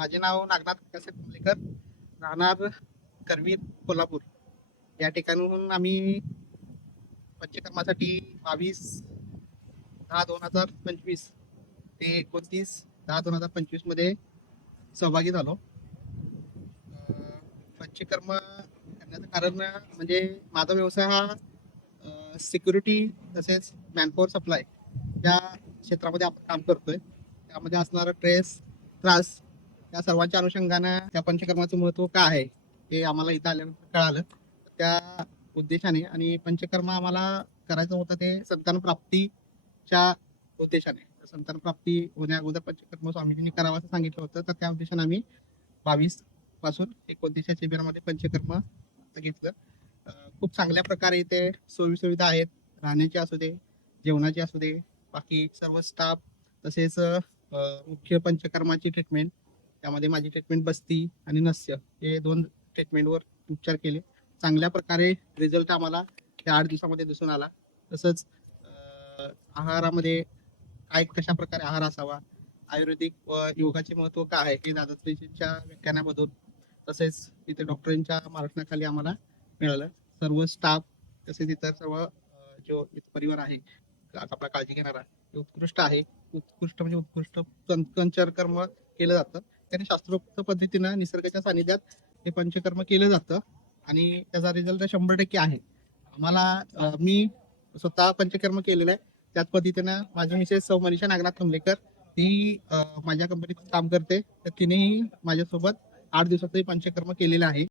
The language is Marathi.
माझे नाव नागनाथ विकास कुंभलेकर, राहणार करवीर, कोल्हापूर. या ठिकाणाहून आम्ही पंचकर्मासाठी 22/10/2025 ते 29/10/2025 मध्ये सहभागी झालो. पंचकर्म करण्याचं कारण म्हणजे माझा व्यवसाय हा सिक्युरिटी तसेच मॅनपॉवर सप्लाय या क्षेत्रामध्ये आपण काम करतोय. त्यामध्ये असणारा त्रास या सर्वांच्या अनुषंगानं त्या पंचकर्माचं महत्व काय आहे हे आम्हाला इथं आल्यानंतर कळालं. त्या उद्देशाने आणि पंचकर्म आम्हाला करायचं होतं ते संतान प्राप्तीच्या उद्देशाने. संतान प्राप्ती होण्या अगोदर पंचकर्म स्वामीजींनी करावं असं सांगितलं होतं. तर त्या उद्देशाने आम्ही 22 पासून 29 शिबिरामध्ये पंचकर्म घेतलं. खूप चांगल्या प्रकारे इथे सोयीसुविधा आहेत. राहण्याची असू दे, जेवणाची असू दे, बाकी सर्व स्टाफ, तसेच मुख्य पंचकर्माची ट्रीटमेंट, त्यामध्ये माझी ट्रीटमेंट बस्ती आणि नस्य हे 2 ट्रीटमेंटवर उपचार केले. चांगल्या प्रकारे रिझल्ट आम्हाला त्या 8 दिवसामध्ये दिसून आला. तसंच आहारामध्ये कशा प्रकारे आहार असावा, आयुर्वेदिक व योगाचे महत्व काय आहे हे दादाश्रींच्या व्याख्यानामधून, तसेच इथे डॉक्टरांच्या मार्गदर्शनाखाली आम्हाला मिळालं. सर्व स्टाफ तसेच इतर सर्व जो परिवार आहे आपला काळजी घेणारा उत्कृष्ट आहे. उत्कृष्ट म्हणजे उत्कृष्ट पंचकर्म केलं जातं. त्याने शास्त्रोक्त पद्धतीनं निसर्गाच्या सानिध्यात हे पंचकर्म केलं जातं आणि त्याचा रिझल्ट 100% आहे. आम्हाला मी स्वतः पंचकर्म केलेलं आहे. त्याच पद्धतीनं माझी मिसेस सौ मनीषा नागनाथ कुंभलेकर ती माझ्या कंपनीत काम करते. तर तिनेही माझ्यासोबत 8 दिवसाचंही पंचकर्म केलेलं आहे.